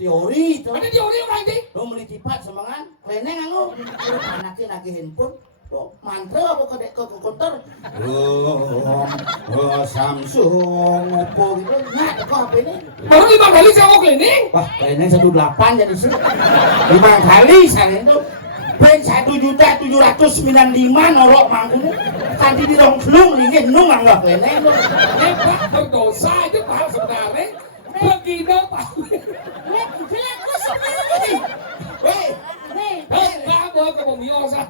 teori itu. Ada teori orang ini. Lo beli cipat semangan, kleneng anu. Anaknya nagih handphone. Lo mantra apa ke konter? Samsung, Oppo gitu. Nah, kok HP ini? Baru 5 kali saya mau cleaning. Wah, kleneng 18 jadi sih. 5 kali saya itu. Ben 1.795.000 nolok mangkune. Kanti di rongslung linggih nung anggap kleneng lo. Pak berdosa itu Pak sebenarnya. Begini Pak. Aku sebenarnya. Hei, Hei, kamu kamu miosa.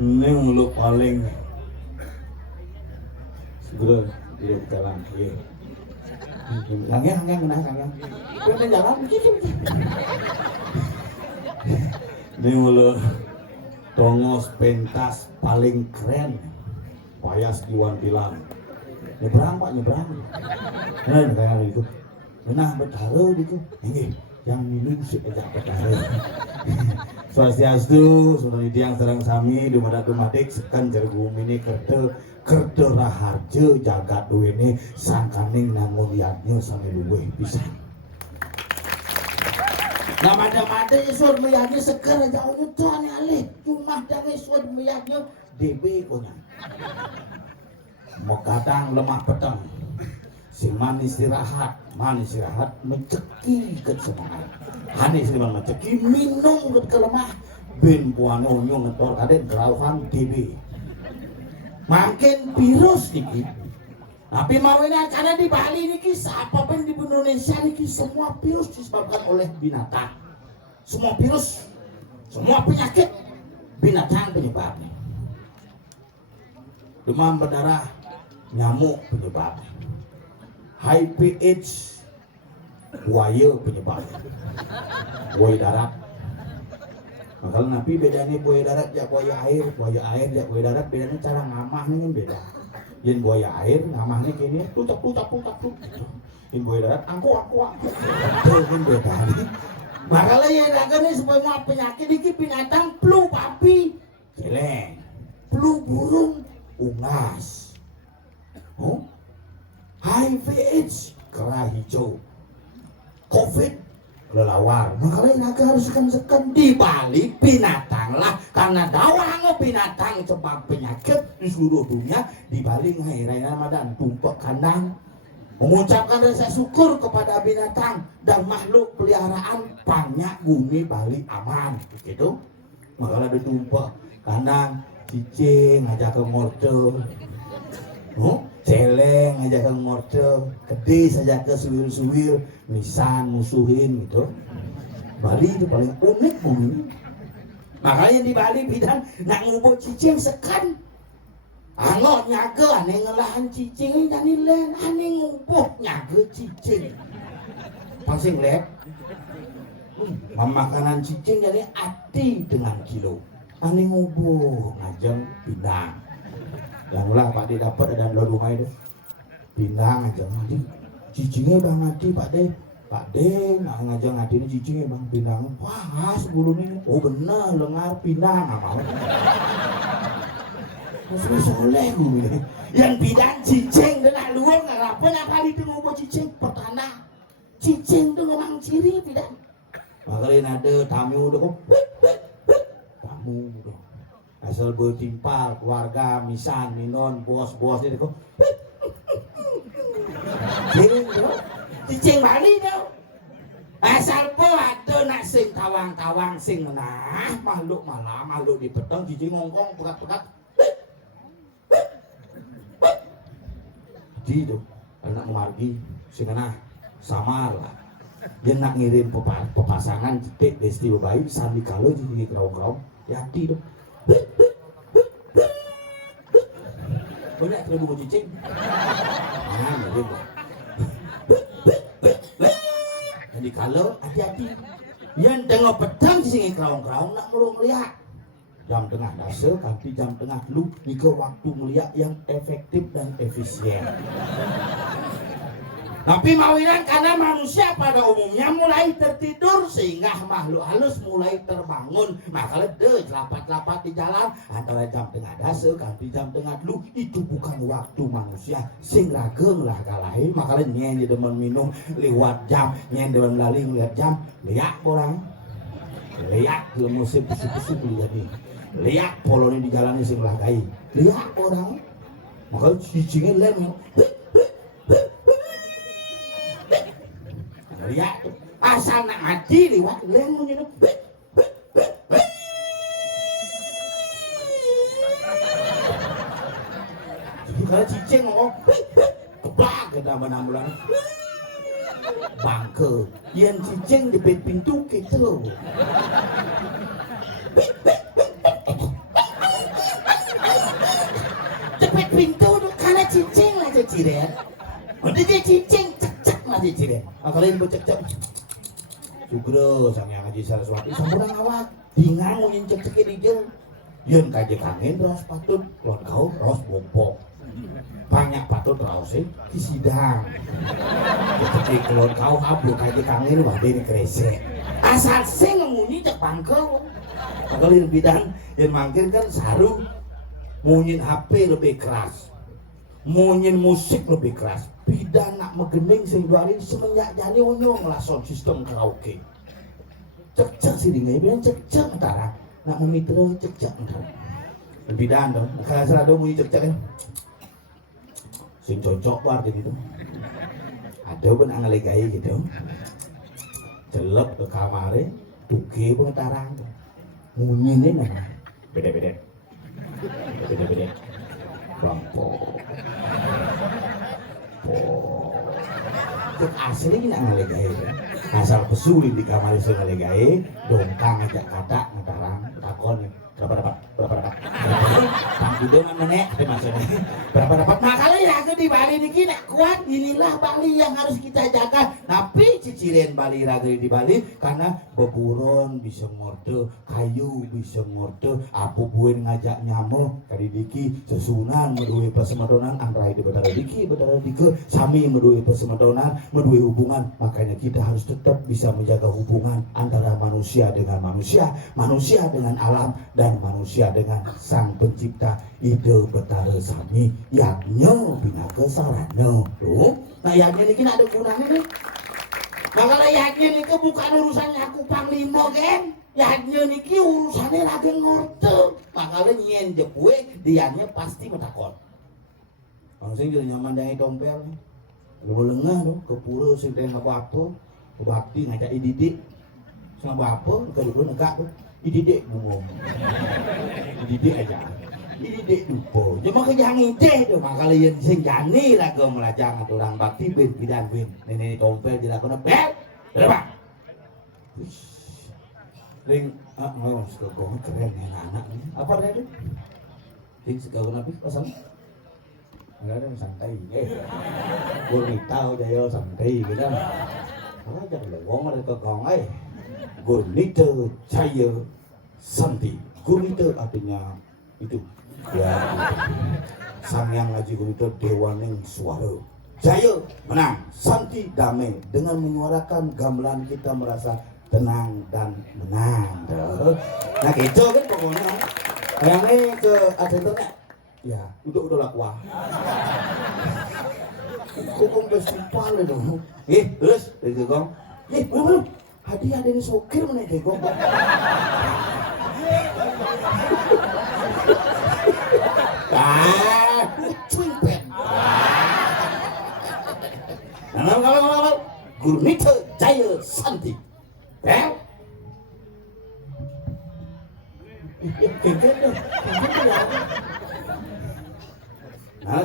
Ini mulut paling segera tidak jalan, iya. Hanggang kena hanggang. Kena jalan, ini mulut tongos pentas paling keren, payas Iwan bilang. Nyebrang Pak, nyebrang. Nah, kayak gitu. Nah, betara gitu. Ini yang minum sih aja betara. Swastiastu, sunani tiang sareng sami dumada dumadik sekan jergum ini kerde raharja jagat duwene sangkaning namun liatnya sami luweh pisan. Nah mada-mada isur miyaknya seger aja unyutan alih cuma dari isur miyaknya DB konya. Mau kadang lemah petang si manis istirahat menceki ke semangat. Hanis liman menceki minum ke lemah ben puan onyong ngetor kaden keraufan DB. Makin virus niki. Tapi mau ini karena di Bali niki apapun di Indonesia niki semua virus disebabkan oleh binatang. Semua virus, semua penyakit binatang penyebabnya. Demam berdarah nyamuk penyebabnya. HIV/AIDS buaya penyebabnya. Buaya darat. Makanya nabi bedanya buaya darat ya buaya air ya buaya darat bedanya cara ngamahnya kan beda. Yang buaya air ngamahnya gini putak. Yang buaya darat angku. Itu kan beda nih. Makanya ya ini semua penyakit ini binatang flu babi, celeng, flu burung, unggas, HIV/AIDS kerah hijau, COVID lelawar. Makanya naga harus sekan di balik binatang lah karena dawang binatang sebab penyakit di seluruh dunia di balik hari raya Ramadan tumpuk kandang mengucapkan rasa syukur kepada binatang dan makhluk peliharaan banyak bumi balik aman begitu. Makanya ditumpuk kandang cicing ngajak ke mortel, celeng ngajak ke mortel, kedis ngajak ke suwil-suwil, nisan musuhin gitu. Bali itu paling unik bumi. Makanya di Bali bidan nak ngubur cicing sekan. Angok nyaga ane ngelahan cicing jadi len ane ngubur nyaga cicing. Pasing lep. Makanan cicing jadi ati dengan kilo. Ane ngubur ngajeng bindang. Yang lah Pak De dapat ada lo rumah itu. Bindang aja ngajeng. Cicingnya Bang Adi Pak De. Pak De nak ngajeng Adi ini cicingnya Bang bindang. Wah sebelum ini. Oh bener lengar bindang apa? Masih soleh gue. Yang bidang cicing dengan luar nggak apa kali itu ngubur cicing pertanda. Cicing itu memang ciri bidang. Makanya ada tamu udah kok. Tamu udah. Asal bertimpal keluarga misan minon bos itu kok. Cicing Bali tau. Asal po ada nak sing tawang-tawang sing menah makhluk malah makhluk di petang cicing ngongkong pekat-pekat. Di tuh anak memargi singana samar lah dia nak ngirim pepasangan cetek desti bayi sandi kalau jadi kerau-kerau yati tuh banyak kena buku cicing jadi kalau hati-hati yang tengok petang sini kerau-kerau nak merung lihat jam tengah dasar ganti jam tengah lu nika waktu mulia yang efektif dan efisien. Tapi mawiran karena manusia pada umumnya mulai tertidur sehingga makhluk halus mulai terbangun. Makanya deh lapat-lapat di jalan antara jam tengah dasar ganti jam tengah lu itu bukan waktu manusia sing rageng lah kalahin. Makanya nyen demen minum lewat jam nyen demen lali ngeliat jam lihat orang lihat ke musim pusu-pusu lihat nih. Lihat poloni di jalan ini sing lagai. Lihat orang. Maka cicingnya lem. Lihat asal nak mati liwat lem punya. Jadi kalau cicing ngomong keplak kita menambulan. Bangke. Yang cicing di pintu gitu. Pintu tu karena cicing lah ciciren. Udah dia cicing cek lah ciciren. Apalagi bercek-cek. Sugro sang yang ngaji Saraswati sampurna awak. Bingang yang cek-cek di jeng. Yen kaje kangen terus patut keluar kau terus bompok. Banyak patut terus di sidang. Cek keluar kau ablu kaje kangen wah ini kresek. Asal sing ngemuni cek bangkau. Apalagi bidan yang mangkir kan saru. Munyin HP lebih keras, munyin musik lebih keras. Bidan nak megening sing dua hari semenjak jadi onyong lah sound system karaoke. Cek-cek sih di bidan cek-cek antara nak memitra cek-cek antara. Bidan dong, kalau serado munyi cek-cek kan, sing cocok war gitu. Ada pun angalegai gitu, celep ke kamarnya, tuke pengetarang, munyin ini nah, beda-beda. Beda-beda kelompok asli nak ngalegai asal pesulin di kamar itu ngalegai dongkang ajak kata ngetarang takon berapa dapat tangguh dengan nenek apa maksudnya berapa dapat makanya raga di Bali ini nak kuat inilah Bali yang harus kita jaga tapi ciciren Bali raga di Bali karena beburon bisa ngorde kayu bisa ngorde apa buin ngajak nyamuk kali diki sesunan meduwe pesemedonan antara itu bedara diki sami meduwe pesemedonan meduwe hubungan makanya kita harus tetap bisa menjaga hubungan antara manusia dengan manusia dengan alam dan manusia dengan sang pencipta ide betara sami yaknya bina kesarana tuh nah yaknya ini ada gunanya nih makanya yaknya ini bukan urusannya aku panglima kan yaknya ini urusannya lagi ngorte makanya nyen jepue dianya pasti metakon langsung jadi nyaman dengan dompel nih lu lengah tuh ke pura sing teh apa-apa bakti ngajak didik sama apa ke dulu negak tuh dididik ngomong dididik aja dididik lupa cuma kejang ide tuh makanya yang sing jani lah ke melajang atau orang bakti bin bidan bin nenek tompel dilakukan bel berapa Ring, sekolah keren ya anak ini. Apa tadi? Ring sekolah nabi pasang. Enggak ada yang santai. Gurita aja ya santai gitu. Kalau jangan lewong ada kekong Gurita Jaya Santi. Gurita artinya itu. Ya. Sang Yang Haji Gurita Dewaning Suara. Jaya menang, Santi damai. Dengan menyuarakan gamelan kita merasa tenang dan menang. Nah gitu kan pokoknya. Yang ini ke adetannya, ya udah lakuah. Kukong bersumpah le dong. Terus dari kong. Belum. Hadiah dari sokir mana deh kong. Cuipen. Kalau Gurita Jaya Santi. Nah,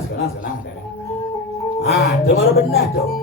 sekarang. Dengar benar dong.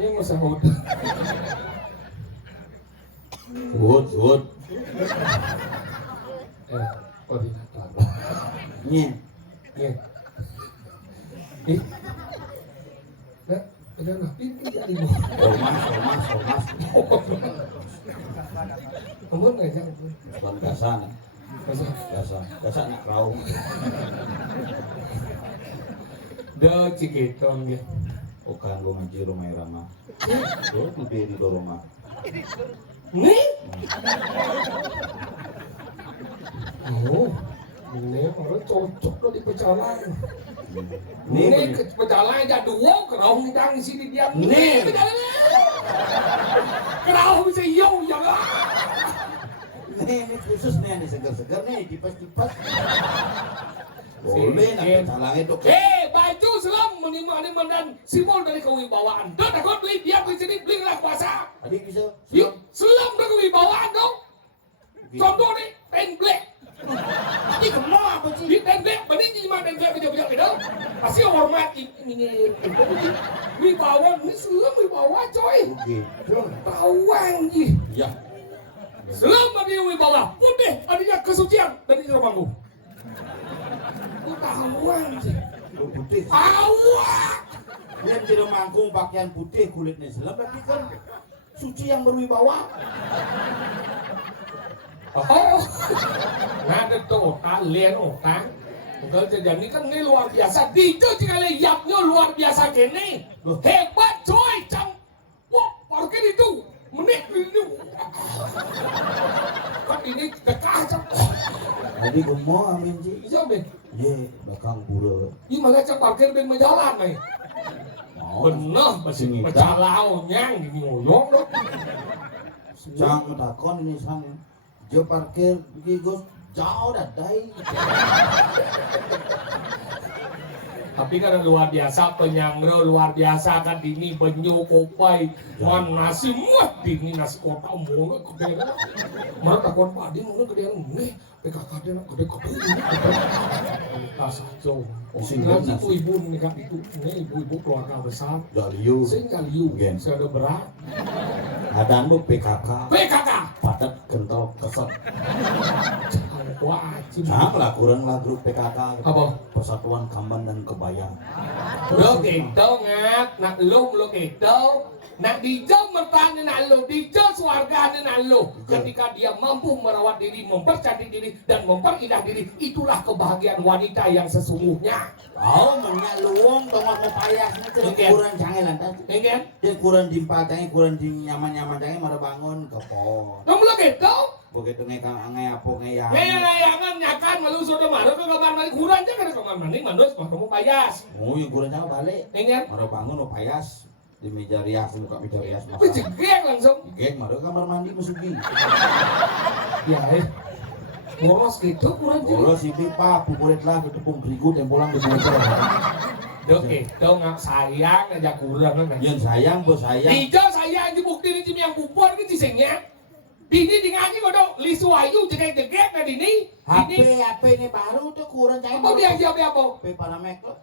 Ini mau sahut. Sud. Binatang. Nye. Iya. Nah, ada ini jadi mau. Ormas. Kamu ngajak aku. Bukan gasan. Masa Gasan nak rau. dah ciketong ya. Bukan gua ngaji rumah Irama. Tuh di rumah. Nih. Oh. Ini orang cocok lo di pecalang. Ini ke pecalang aja dua kerau ngidang di sini dia. Nih pecalang. Kerau bisa yong ya lah. Ini khusus nih segar-segar nih tipes-tipes. Boleh nak pecalang itu. Baju selam menimang dan simbol dari kewibawaan. Dan aku beli dia di sini beli lah puasa. Tadi bisa. Selam dari kewibawaan dong. Contoh nih, pen black. Ini kemana apa sih? Di tembek, benih cuma tembek bijak-bijak gitu. Pasti hormat ini wibawa, ini selam wibawa coy. Oke. Tawang ji. Ya. Selam ada wibawa, putih adanya kesucian dari Ramanggu. Tawang ji. Putih. Awak. Yang di Mangkung pakaian putih kulitnya selam berarti kan suci yang berwibawa. Oh, ada tuh kalian orang. Kalau terjadi kan ini luar biasa. Itu jika lihatnya luar biasa gini. Hebat coy, cang. Wah, parkir itu menit itu. Kan ini dekah cang. Jadi gemuk amin sih. Iya ben. Ye, belakang pura. Ini malah cang parkir ben menjalan nih. Benar masih berjalan nyang gini ngoyong loh. Cang takon ini sang. Dia parkir pergi Gus jauh dah dai. Tapi kan luar biasa penyangro luar biasa kan ini benyu kopai man nasi muat ini nasi kota mulu gede kan. Mana takon padi mulu gede nih PKK dia nak gede ini. Kasah jauh. Nanti itu ibu nikah itu ini ibu keluarga besar. Daliu. Saya nggak liu, saya ada berat. Ada anu PKK. Padat kental kesel. Wajib. Nah, lah kurang lah grup PKK. Apa? Persatuan Kamban dan Kebaya. Lo gitu ngat, nak lo gitu. Nak dijauh mertanya nak lo, dijauh suarganya nak lo. Ketika dia mampu merawat diri, mempercantik diri, dan memperindah diri, itulah kebahagiaan wanita yang sesungguhnya. Oh, menyak luwung tongok mau payah itu kurang canggih lantas. Ingin? Dia kurang dimpa canggih, kurang di nyaman canggih mau bangun kepon. Kamu lo gitu? Begitu ngeyang. Ngeyangan nyakan malu sudah malu ke kamar mandi kurang aja kan kamar mandi manus mau payas. Oh, yang kurang canggih balik. Ingin? Mau bangun mau payas. Di meja rias, buka meja rias. Jegek langsung. Jegek, mau kamar mandi masukin. Ya, boros gitu kurang jadi. Boros ini pak, pukulit lah ke tepung terigu tempolang ke motor. Oke, dong nggak sayang aja kurang kan? Yang sayang bos sayang. Tiga sayang aja bukti ini yang kupon ke cisengnya. Dini tinggal aja kodok lisu ayu jegek na dini. HP ini baru tuh kurang canggih. Apa dia apa? HP Paramek tuh.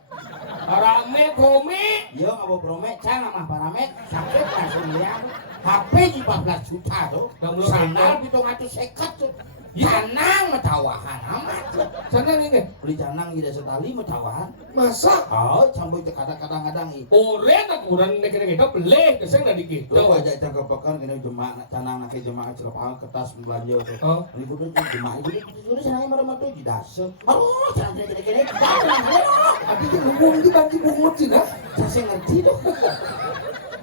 Paramek, Promek. Iya nggak mau Promek, saya nama Paramek. Sakit langsung lihat. HP 14 juta tuh. Sandal itu ngatur sekat tuh. Canang metawahan amat tuh. Canang ini? Beli canang tidak setali metawahan. Masa? Oh, sampai kadang-kadang itu. Oren aku kurang nek beli, keseng dari gitu. Tuh aja cakap pekan kena jemaah canang nak jemaah celapang kertas belanja tuh. Oh. Ini bukan jemaah itu sana marah tuh di dasar. Aduh, jangan gede-gede. Tapi ngomong di banci bungut sih nah. Saya ngerti tuh.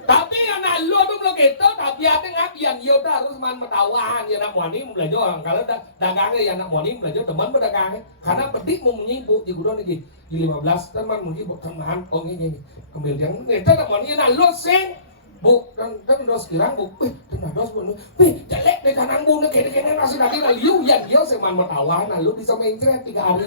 Tapi anak lu tuh belum gitu, tapi ada ngapian ya udah harus man metawahan ya nak wani belajar kalau dagangnya ya nak wani belajar teman berdagang karena pedik mau menyibuk di gudang lagi di 15 teman mungkin bukan mahan oh ini ambil yang itu nak wani nak lu sing bu dan dos kirang bu dan dos bu jelek deh kanang bu nak kene nasi tadi lalu yang dia seman metawahan lu bisa main 3 hari.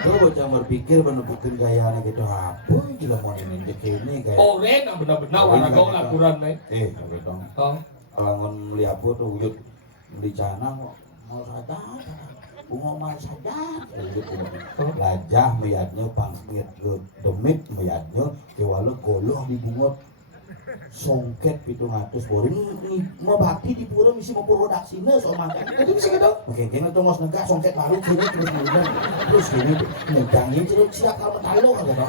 Tuh bocah berpikir bener-bener gayanya gitu apa gila mau ini ini kayak. Oh ren benar-benar warna kau lakuran nih. Gitu. Kalau melihat tuh wujud beli canang mau sadar. Bunga mau sadar. Lajah meyatnya pangkit demit meyatnya kewalu goloh di bungot. songket 700 boring mau bakti di pura misi mau produksinya soal makan tadi bisa gitu oke kena tuh ngos negak songket baru sini terus gini mudangin terus siap kalau talo kan gitu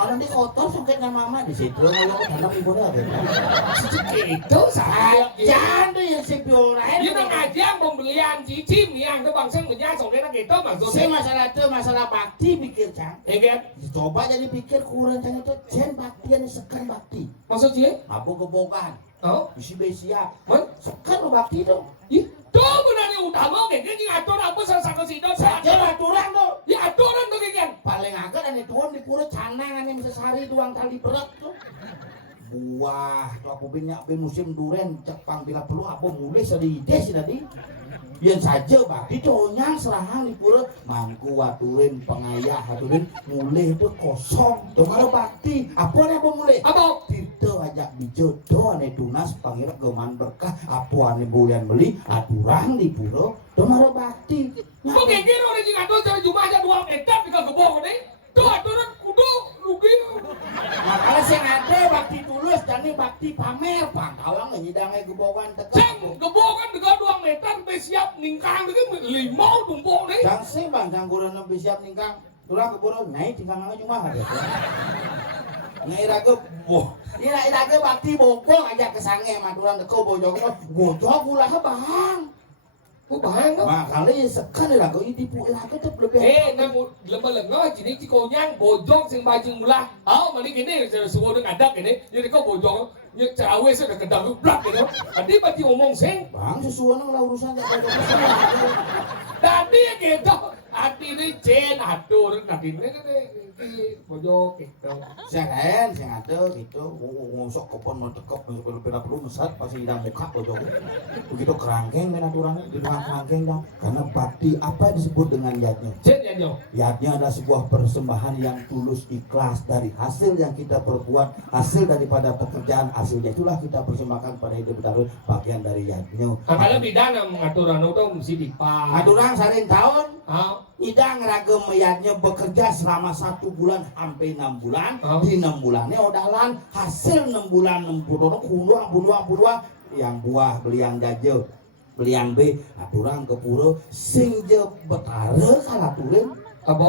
nanti kotor songketnya mama di situ ngomong tanam ibunya gitu Itu saja. tuh yang si piorain Itu aja pembelian cicim yang tuh bangsa punya songketnya gitu si maksudnya. masalah bakti pikir cang Kan? coba jadi pikir kurang cang itu jen baktian sekan bakti Maksudnya? apa kebokan Oh, isi siap man? sekan bakti tuh Itu benar utama kayak gini atur apa salah situ saja aturan tuh Ya aturan tuh kayak gini. paling agak dan itu di pura canang yang bisa sehari doang kali berat tuh buah tuh aku banyak musim duren cepang bila perlu apa mulai sedih sih tadi yang saja bakti conyang serahan di pura mangku aturin pengayah aturin mulai itu kosong tuh kalau bakti apa nih apa mulai Apa? itu ajak bijodoh ane tunas pangira geman berkah apa ane bulan beli aturan di pura tuh kalau bakti Kok kayak gini orang jika tuh cari cuma aja 2 meter di kebong nih. Tuh aturan kudu rugi. makanya saya ada bakti tulus dan ini bakti pamer pangkalang ngidangnya gebogan Ceng, tekan kebong kan dengan 2 meter sampai siap ningkang itu 5 tumpuk nih. jang sih bang jang kurang lebih siap ningkang turang keburu naik tingkangnya cuma ada ngiraga boh iraga bakti bokong aja kesange maturan teko bojong bojong gula bang Oh bahang tuh. makanya sekan iraga itipu iraga tuh lebih Namun lemah-lemah jenis cikonyang bojong sing bajing mula. Oh, mani gini semua udah ngadak ini. Jadi kau bojong cerawes sudah kedang blak gitu. Tadi bati ngomong sing. bang sesuatu lah urusan kayak Tadi gitu. Hati ini jen atur nanti ini bojong gitu. saya ada gitu ngosok kopon mau tekop perlu mesat pasti hidang muka bojong begitu kerangkeng dan aturannya di dalam kerangkeng dong karena bakti apa yang disebut dengan yatnya Jen ya nyo. yatnya adalah sebuah persembahan yang tulus ikhlas dari hasil yang kita perbuat hasil daripada pekerjaan hasilnya itulah kita persembahkan pada hidup taruh bagian dari yatnya Kalau bidana mengaturan itu mesti dipas. aturan saring tahun Ah, idang ragam mayatnya bekerja selama 1 bulan sampai 6 bulan Oh. di 6 bulannya odalan hasil 6 bulan 60 buruang yang buah beli yang gajo beli yang B aturan ke pura sing je betara kalaturin apa?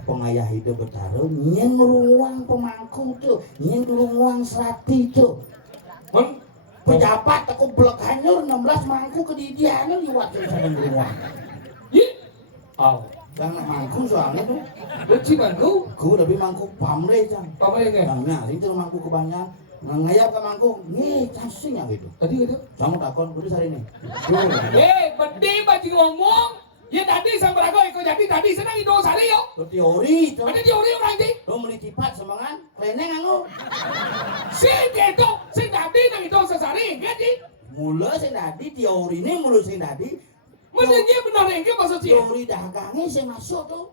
pengayah hidup betara nyen ruang pemangku tuh nyen ruang serati tuh Men, pejabat aku blek hanyur 16 mangku kedidiannya liwat sama ruang Ih. Oh, dan mangku soalnya tuh lucu bangku. ku tapi mangku pamre cang Apa yang kayak? nah itu mangku kebanyakan ngayap ke mangku nih casingnya gitu Tadi gitu. kamu takon kudu sari nih Bedi baju ngomong. Ya tadi sama berago ikut jadi tadi senang itu sari yo. lo teori tuh Ada teori orang ini. lo meli tipat semangan kleneng anu Si itu, si tadi nang itu sesari jadi. mula sing tadi teori ini mulu sing tadi Maksudnya benar yang maksud sih. teori dagangnya sing masuk tuh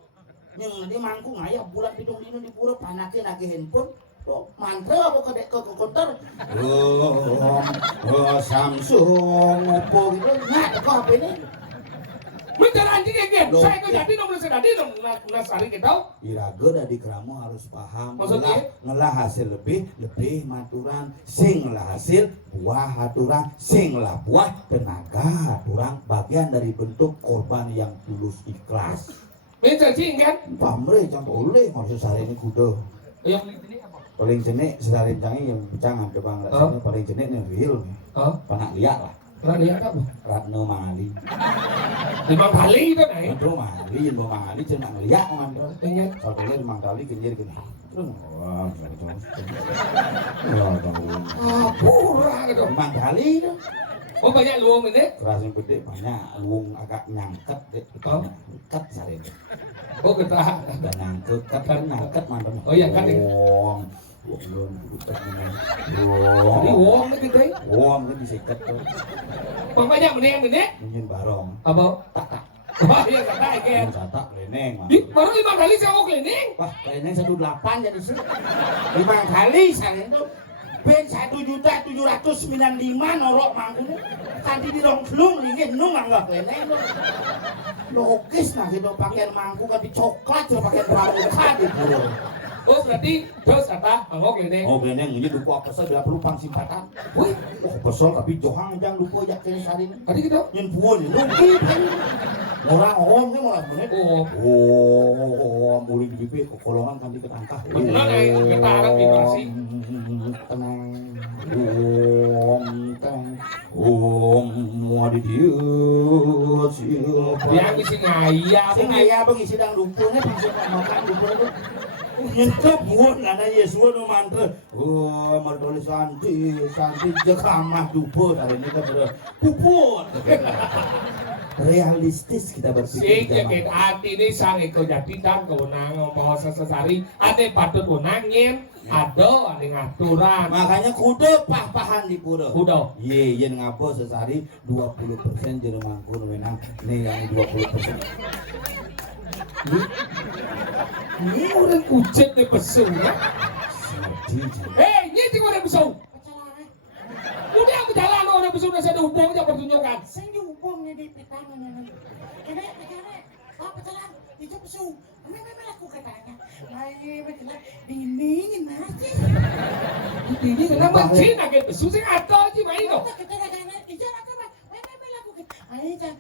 yang nanti mangku ngayap bulan pitung dino di pura panakin lagi handphone tuh mantra apa ke konter Samsung Oppo gitu nah kok HP ini Bener anjing kayak Loh. Saya ikut jadi nomor sedadi nomor sari kita. iraga dari kamu harus paham Maksudnya? ngelah hasil lebih maturan sing ngelah hasil buah aturan sing ngelah buah tenaga aturan bagian dari bentuk korban yang tulus ikhlas Ini cacing kan? pamre contoh oleh maksud sehari ini kudo Yang ini apa? paling jenik sehari canggih yang jangan coba nggak Oh. paling jenik nih real nih Oh, pernah lihat lah pernah lihat apa? Ratno Mangali 5 kali itu nih. Ratno Mangali yang mau Mangali cuma ngeliat mantul Ingat. soalnya 5 kali kenyir gini terus wah Pura gitu. 5 kali itu Oh banyak luang ini. keras yang gede banyak luung agak nyangket deh Oh. nyangket sehari ini Oh kita. dan nyangket kan nyangket mantap Oh iya, kan. wong Ini uang nih gede. wong kan disikat tuh Banyak menit. mungkin barong Apa? Oh iya kata yang ikan. catak leneng Di baru 5 kali saya mau klinik. wah leneng 18 jadi sih 5 kali saya itu ben 1.795.000 norok mangkunya kanti di rongslung linggih nung anggap leneng lokis nah gitu pakaian mangku kan di coklat sudah pakai pramuka di pura Oh berarti terus kata mangok ini. Oh bener ini duko kesel dia perlu pangsimpatan. Wih, Oh kesel tapi johang jang duko jak kene sarin. tadi gitu. Nyen puun lu. Orang om kan malah bener. Oh, Mulai di bibir kekolongan kan diketangkah. benar ya, kita harap vibrasi. Tenang. Mau di dia siapa? Dia mesti ngaya. Sing ngaya bagi sidang dumpulnya langsung makan dumpul itu. Nyentep buat nana Yesus nu mantra. Mardoli santi jekamah dumpul hari ini kan sudah puput. Realistis kita berpikir. Sing jaket hati ini sang iko jadi dan kewenangan bahwa sesari ada patut wenangin, ada ngaturan. Makanya kuda pah-pahan di kuda. Kuda. Ye, yen ngapo sesari 20% Jerman kun menang. Nih yang 20%. Ini orang kucing nih pesu ya. Jiji. Hei, ini cuma orang pesu. Udah aku jalan orang pesu udah saya ada hubung aja pertunjukan. Saya dihubung nih di petang nih. Karena apa jalan itu pesu. Memang aku katanya. Ayo betul. Dindingin nanti. Ini kenapa Cina kayak pesu sih ada aja main dong. Kita katanya ijar aku mah. Memang aku. Ayo jangan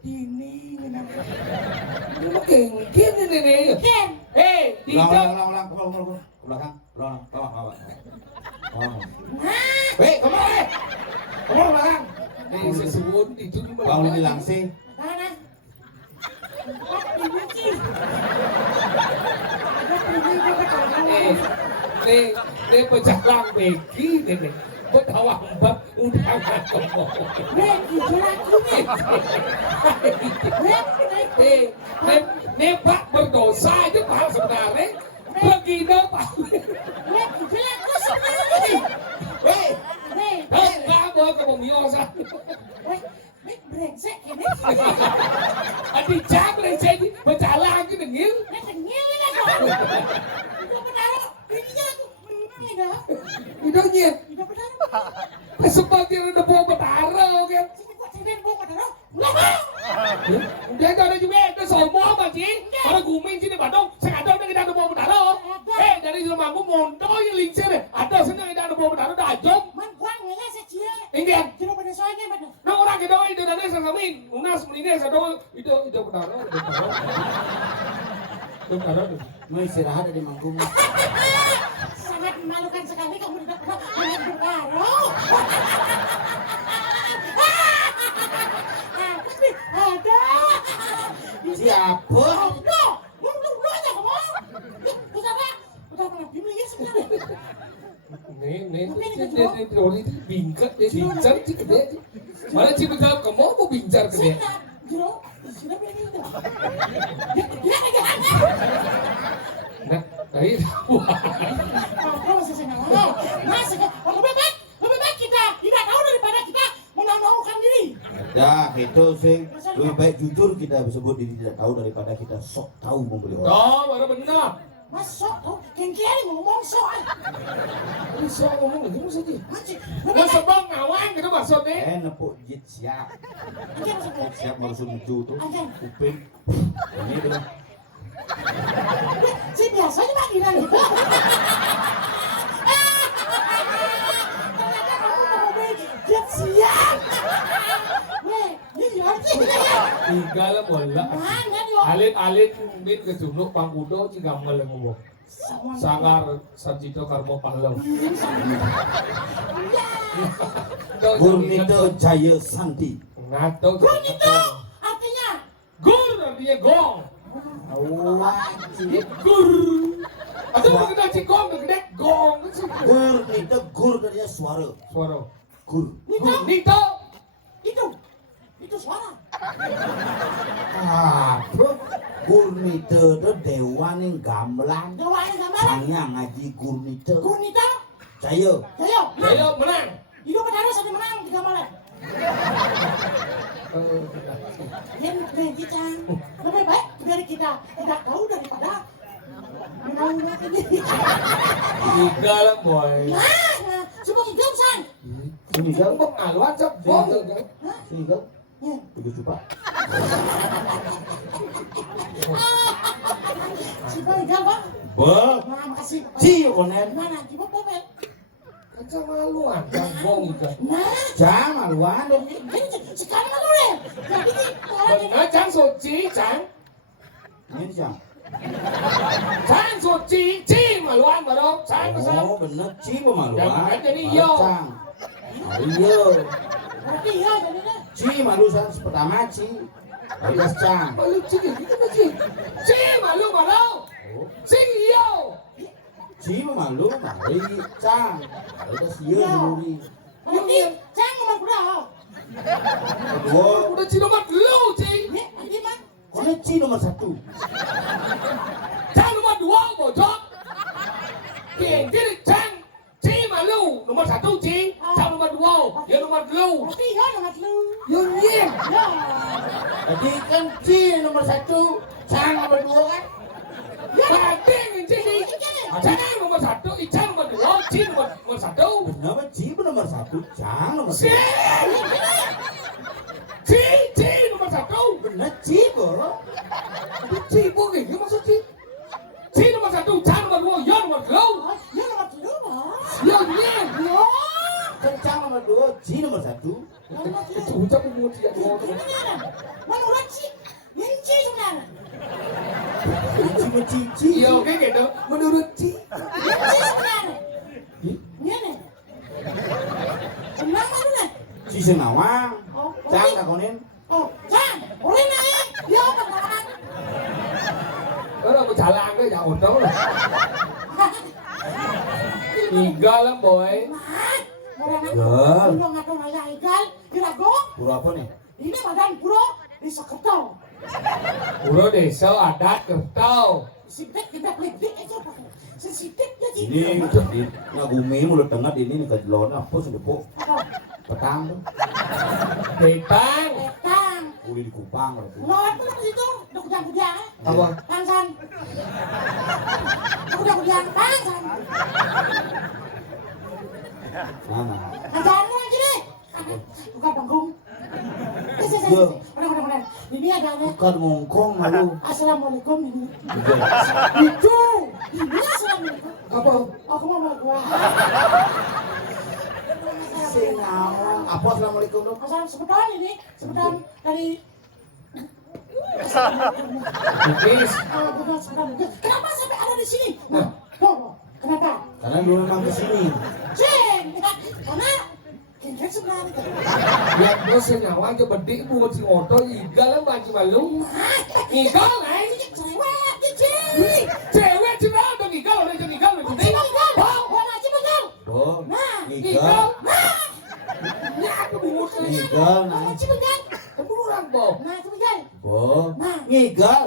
dindingin nanti. Ini genggen ini nih. Ken. Hei, Ulang, tidak. ulang. Belakang. Bawah. Nah. Hei, kemana? Kemana belakang? Ini sesuatu itu di Bang lu bilang sih. Mana? Dibuci. Nih pecalang beki nih. Betawang bab udah nggak kemau. Nih Pak berdosa itu Pak sebenarnya. Begini Pak. Hei, Enggak mau ke pemiosan. Brengsek ini. Adi jam brengsek ini berjalan gitu ngil. Udah nyet. Seperti udah bawa betara kan. Dia ada juga itu semua apa sih? Kalau guming sini Bandung, sekarang udah kita ada bawa betara. Dari rumah aku mondo yang lincir ada senang kita ada bawa betara dah jom. Ingin. Nah orang kita itu dari sesamin, unas ini satu itu betara. Betara. mau istirahat di manggung. Sangat memalukan sekali kamu tidak pernah main berkaro. Ada. Siapa? Ada. Lu aja kamu. Udah pernah bimbing ya sebenarnya. Nih, orang itu bingkat, dia bincar sih gede. Mana sih betul kamu mau bincar gede? Jero, sudah bilang itu. Nah, tadi Apa masih senang? Mas, lebih baik kita tidak tahu daripada kita menahu-nahukan diri. Ya, itu sih lebih baik jujur kita sebut diri tidak tahu daripada kita sok tahu membeli orang. oh, baru benar. Mas sok tahu, kengkiri ngomong sok. Bisa ngomong lagi saja. Anjing, Mau sebang ngawan gitu maksudnya? Nepuk jit siap. anjing maksudnya. Siap marusun meju tuh. Anjing. Upin. Ini tuh. Si biasanya panggilan itu. Ternyata kamu mau jet siap. Weh, ini arti. Tiga lah bola. Mana dia? Alit-alit mit ke jumlah pangkudo jika malah ngomong. Sangar sarjito karmo pahlaw. Gurnito Jaya Santi. Ngato. Gurnito artinya Gur artinya gong. Wajib. Gur. Atau kita cikong gede gong. Gurnito gur dari suara. Suara. Gur. Nito. itu suara. Apa? Gurnito itu dewa ning gamelan. Dewa ini gambar. Sangnya ngaji Gurnito. Gurnito. Jaya. Ayo. Ayo menang. Hidup berdarah satu menang di gamelan. Yang kita lebih baik dari kita tidak tahu daripada menahu-nahukan diri. Tiga lah boy. Nah, semua hidup san. Sini kau. Kok ngaluan cok? Sini kau. Ya. 7 juta. Siapa hidup bang? Bah. Nah, makasih kasih. Ci konen. Mana di bawah bel? Aja malu aja bong itu. Nah, Cang maluan dong. ini sekarang malu deh. Jadi Benar Cang suci Cang. Ini Cang. Cang suci Ci maluan baru Cang kesal. Oh bener Ci pemaluan. Jangan jadi iyo. Cang. Iyo. berarti ya jadinya. Ci malu pertama Ci. Alias Cang. Malu Ci gitu kan Ci. Ci malu baru. Ci iyo. Ci malu mari Cang. Alias iyo dulu. Berarti Cang nomor berapa? Kedua. Udah Ci nomor lu Ci. Ini mah. Konen Ci nomor 1. Cang nomor 2 bojok. Pinggir Cang. Ci malu nomor 1 Ci. Cang nomor 2. Ya nomor lu. Berarti ya nomor lu. Ya nyem. Ya. Jadi kan Ci nomor 1. Cang nomor 2 kan. Berarti ini Cang nomor 1, Ican nomor 2, Ci nomor 1. Kenapa Ci nomor 1? Cang nomor Ci. 1. Ci nomor 1. Bener Ci bro. Ci boleh ya maksud Ci. Ci nomor 1, Cang nomor 2, ya nomor 2. Ya nomor lu mah. Ya nyem. Ya. Kan Cang nomor 2, Ci nomor 1. Nomor lu. Itu ucap mau tidak mau. Mana orang sih? Ninci sebenarnya. Ci Ci. Ya oke gitu. Menurut Ci. Ninci sebenarnya. Ini nih. Kenapa lu nih? Ci Senawang. Oh, Cang kakonin. oh, Cang, boleh naik? Ya, bakalan. Đó là một trả làng đấy, chả ổn đâu. Igal lắm boy. Nah, orang Gal. aku nggak tahu nanya igal, dirago. Pura apa nih? Ini badan bro di Sokoto. Udah desa adat kertau. Sibet kita pelik itu apa? Sensitif jadi. Ini ngagumi mulut tengah ini nih kejelon apa sudah po petang tuh. Betang. Petang. Udah di Kupang berarti. Lord tuh di situ, udah kujang-kujang. Apa? Tangan. Udah kujang tangan. Mana? Tangan lu aja deh. Bukan panggung. Yo. Benar. Ini ada nih. Bukan ngongkong malu. Assalamualaikum ini. Iya. Itu. Ini assalamualaikum. Apa? Aku mau gua. Senawang. Apa assalamualaikum dong? Sebutan ini, sebutan dari Bugis. bukan sebutan. Kenapa sampai ada di sini? Nah, kenapa? Karena dulu memang kesini. Ceng, karena kengkeng sebenarnya. Ya gue senyawa aja bedik buat si oto igal lah maju malu. Igal lah. Cewek, ceng. Cewek cenah dong igal udah jadi igal udah jadi. Warna cibegal. Bo. Nah, Igal. Igal. Ya keburu Igal. warna cibegal. keburuan bo. Nah, cibegal. Bo. Ngigal.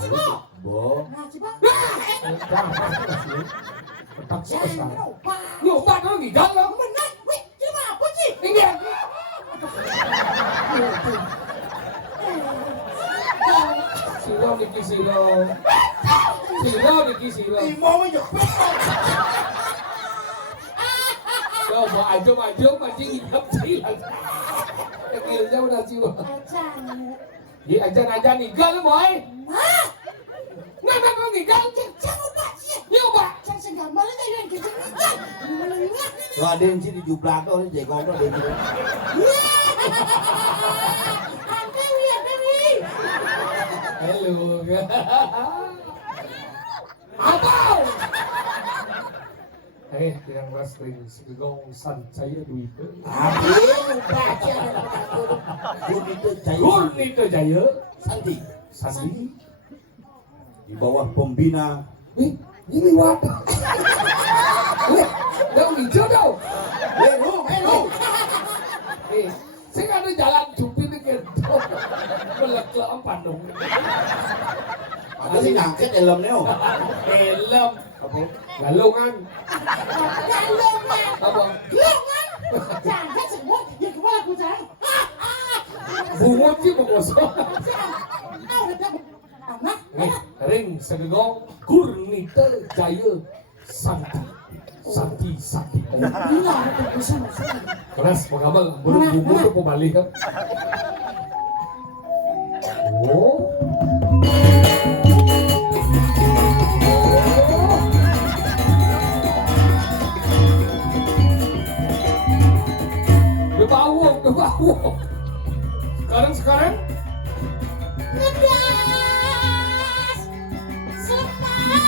Cibo. Bo. Nah, cibo. Tetap Jangan susah. lupa. Lupa dong igal lo. Benar, wih, ini mah apa sih? Ini ya. Silo Niki Silo. Silo Niki Silo. Imo menyepet. Coba aja maju mancing hidup silang. Kecilnya udah jiwa. Ajang. Di ajan igal boy. Nah, Nggak kau igal. kencang lupa sih. Nyoba. Cang segambar ini yang kencang. Melengah ini. Lo ada yang sini jublak tuh, ini jago tuh dia gitu. Dewi. Halo. Apa? Yang wrestling segong sancaya duit. Tapi lupa aja. Gunito Jaya. Gurnito Jaya. Sandi. Sandi. Di bawah pembina. Ini wadah. Daun hijau dong. Melu. Saya ada jalan cupin ini gitu. Melek Bandung. Ada sih ngangket helmnya. Helm. Apa? Galungan. Galungan. Apa? Galungan. Jangan semua yang kepala aku jangan. Bungut sih bengosok. Anak. Ring segegong Gurnita Jaya Santi. Bila ada pesan maksudnya. Keras pengabal buru-buru tuh pembalik kan. Oh. Wow. Sekarang Ngedas semangat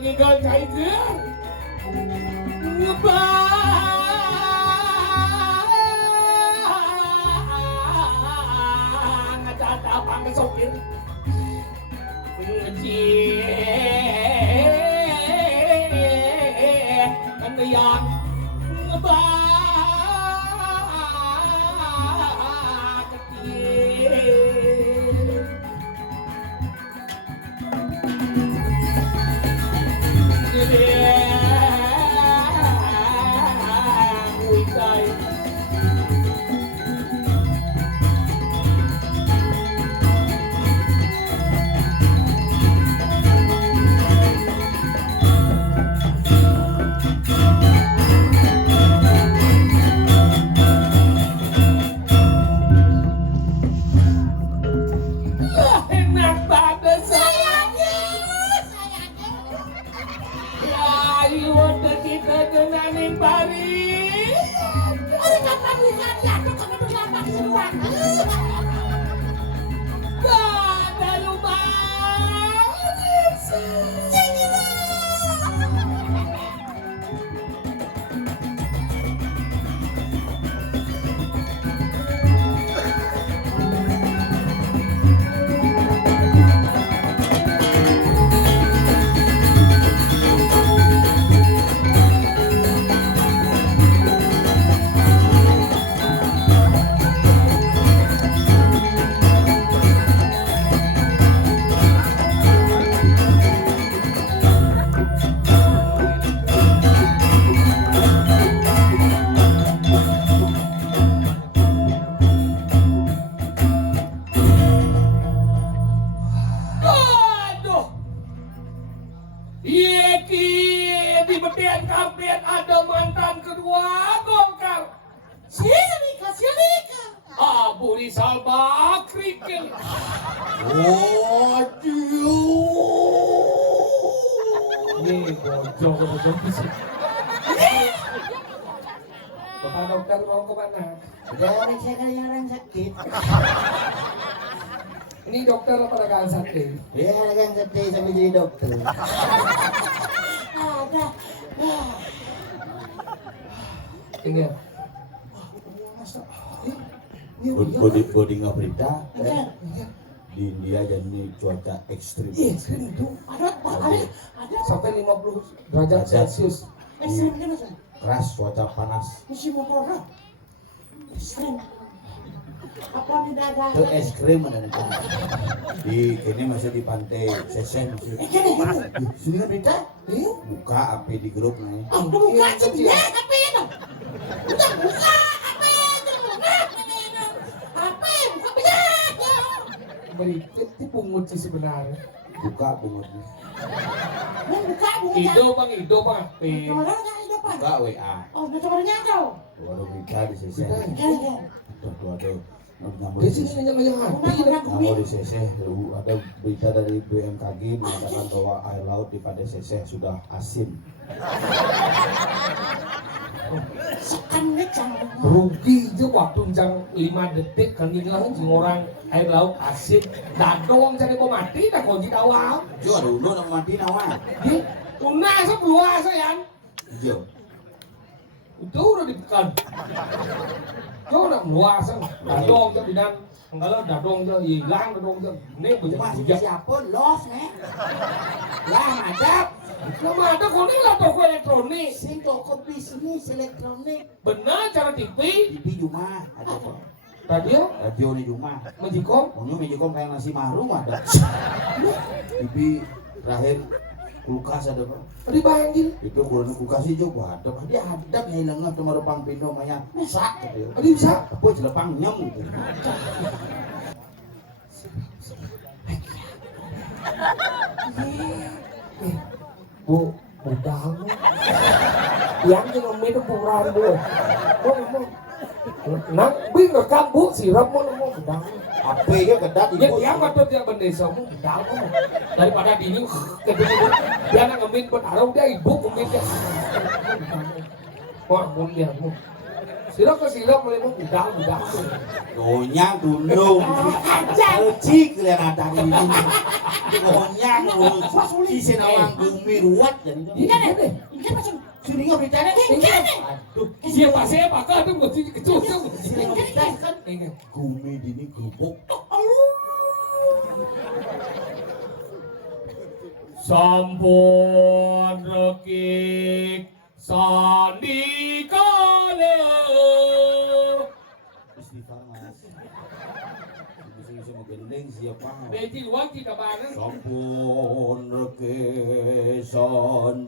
ngigol cai geung ngebang ada pangke sopir ngejie yang ngebang kecil enak banget sayangnya ya you want kita kenanin Paris ada kata bukan ya tuh kamu berlambang semua ada lumayan aduh Yeki di betian kampian ada mantan kedua bongkar Silika Abu Rizal Bakri kan ini bojong bisa Bapak dokter mau kemana? dari saya kali orang sakit Ini dokter apa rekan sakit? ya kan sedih sampai jadi dokter ada Tinggal Bodi berita di India jadi cuaca ekstrim. Iya, ekstrim itu ada sampai 50 derajat Celcius. ekstrim kan mas Keras cuaca panas. musim motor ekstrim apa di dada Itu es krim ada di kini masih di pantai Seseh masih. Sini kan berita? Buka api di grup nih. buka aja dia apa itu udah buka apa itu apa buka bijak Berikut itu pungut sih sebenarnya. Buka bungutnya. buka Ido bang api. orang nggak ada apa Buka WA. oh udah coba kau Baru berita di Seseh. Tuh ada Di sini nanya api. Kalau di Seseh ada berita dari BMKG mengatakan bahwa air laut di Pantai Seseh sudah asin. sekan ngecang Rugi itu waktu jam 5 detik kan ini lah orang air laut asin. Dadong jadi mau mati dah kunci awal. Jo dulu nak mati nawan. Di punah sebuah sayang. Jo. Itu udah ditekan. Kau nak luas dadong je bidan. Kalau dadong je hilang dadong je. Ini masih banyak. siapa los lah madap Nama ada kau ni lah toko elektronik. sing toko bisnis elektronik Benar cara TV. TV Juma ada kok. Radio Radio di Juma. Majikom. Punya mejikom kayak nasi mahrum ada. TV terakhir kulkas ada pak. Tadi banjir. Itu kulkas kulkas hijau gua ada. Dia hadap nih lengah cuma rupang pindo maya sak gitu. Tadi bisa. Apa jelepang nyem gitu. Bu, udah yang jangan minum puraan bu. Nang bing rekam bu sirap mau gedang. Apa ya kedat Ya ibu? yang betul dia bendesa mau gedang. Daripada dini kedua dia nak ngemin bertarung dia ibu ngemin dia. Wah mulia bu. Sirap ke sirap boleh mau gedang. Gonyang gunung. Cik lihat ada ini. Gonyang isi nawang bumi ruwet jadi. Ikan deh. Ikan macam Sini nggak bercanda nih. ikan deh. Aduh. Siapa kah tu mesti kecut tu. Sini nggak bercanda kan. Gumi dini gerubuk. Sampun rekik sandikala. Istighfar mas. Bisa menggendeng siapa? Beji luar kita bareng. Sampun reke sandikala.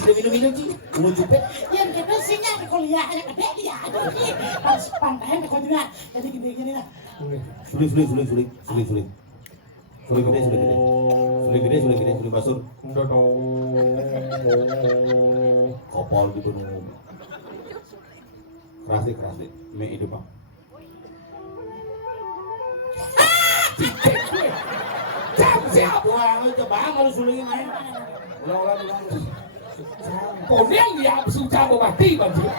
Sudah minum sih, mau cepet. Yang kita sinyal di kuliah yang gede dia. Aduh ini pas pantai kau juga jadi gede-gede lah. Sulit gede. Sulit basur. Kapal gitu nunggu. Keras deh. Me hidup bang. Siapa orang itu bang harus sulit main. Ulang. Ponel dia susah mati banjir.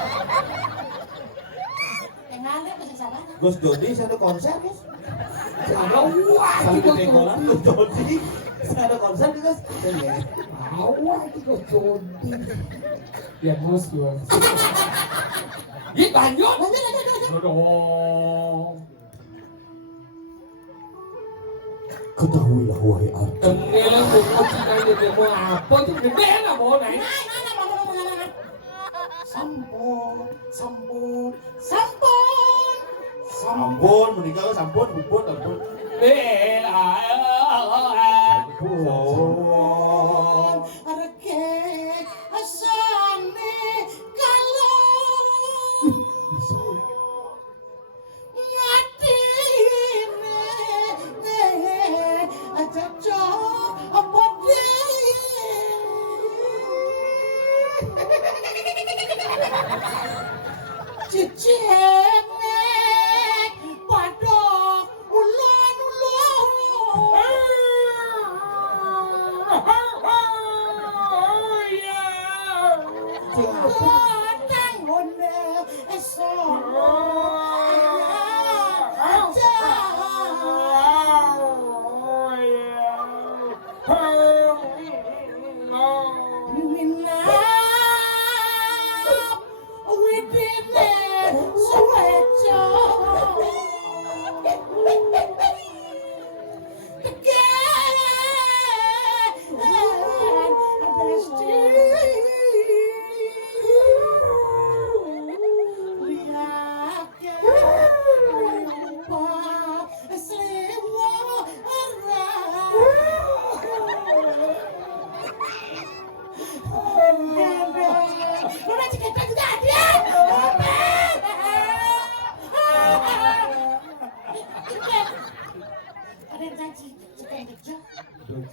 Yang ada masih sama. Gus Dodi satu konser Gus. Wah, Sampai itu ketinggalan Gus Dodi. Ada konser Gus. Wah, itu Jodi. Ya bos gua. Ini banyak. Ketahuilah wahai Arjuna. Tenggelam buku Cina dia mau apa itu gede lah mau naik. Sampun. Sampun menikah sampun bubut ampun. Sampun. Reke asane kalau ngatine aja apa cicene padha ulon-ulon Kadang ngone esok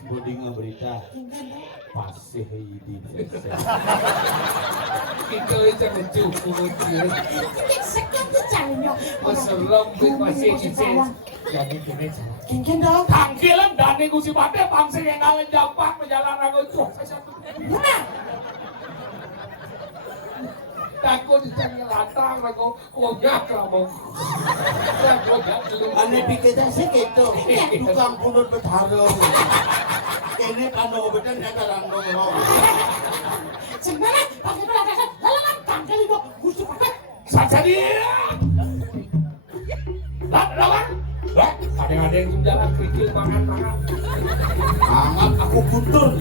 Boding berita pasih hidup Kita macam mencukup dia. Masalah masih cicit. Jadi kita salah. Kengken dong. Tangkilan dan negosi pada bangsa yang dalam jampak perjalanan aku satu. Takut ditanya lantang aku konyak kamu. Aneh pikirnya sih gitu. Tukang punut bertarung. Ini pandang betul nyata random mau. Sebenarnya pakai belakang lalangan tangkal itu gusti pakai. Saja dia. Lawan. Ada yang jalan kerikil makan. Angat aku buntun.